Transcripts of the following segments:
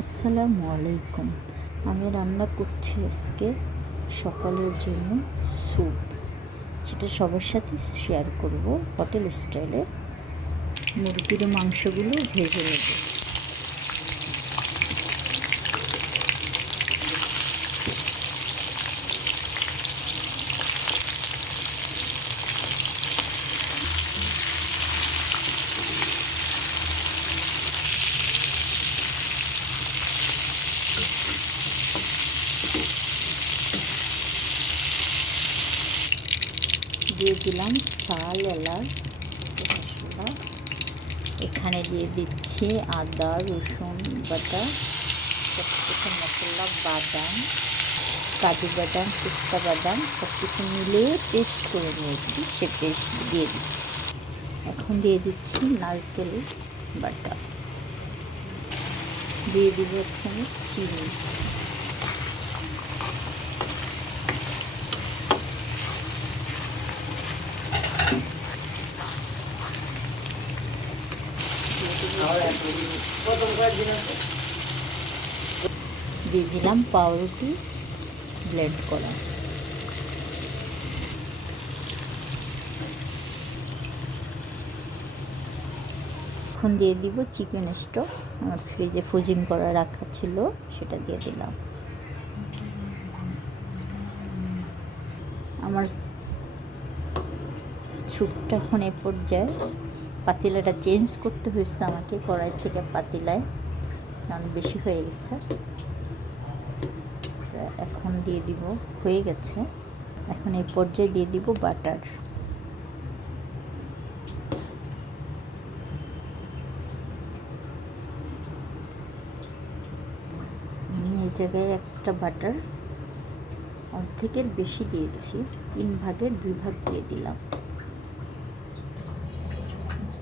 আসসালামু আলাইকুম। আমি রান্না করছি আজকে সকালের জন্য স্যুপ। সেটা সবার সাথে শেয়ার করব। হোটেল স্টাইলে মুরগির মাংসগুলো ভেজে নেব। দিয়ে দিলাম শাল এলাচ মশলা। এখানে দিয়ে দিচ্ছি আদা রসুন বাটা, সব কিছু মশলা, বাদাম, কাজু বাদাম, পিস্তা বাদাম সব কিছু মিলিয়ে পেস্ট করে নিয়েছি। সে পেস্ট দিয়ে দিচ্ছি। এখন দিয়ে দিচ্ছি নারকেল বাটা, দিয়ে দিব এখানে চিনি, দিয়ে দিলাম পাউরুটি ব্লেন্ড করা। এখন দিয়ে দিব চিকেন স্টক, আমার ফ্রিজে ফ্রোজেন করা রাখা ছিল, সেটা দিয়ে দিলাম। আমার স্যুপটা এখন এ পর্যায়ে পাতিলাটা চেঞ্জ করতে হয়েছে আমাকে, কড়াই থেকে পাতিলায়, কারণ বেশি হয়ে গেছে। এখন দিয়ে দিব, হয়ে গেছে। এখন এই পর্যায়ে দিয়ে দিব বাটার। আমি এই জায়গায় একটা বাটার অর্ধেকের বেশি দিয়েছি, 3 ভাগের 2 ভাগ দিয়ে দিলাম।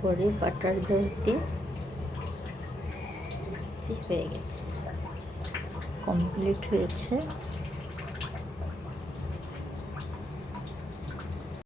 পরে বাটার দিতে হয়ে গেছে, কমপ্লিট হয়েছে।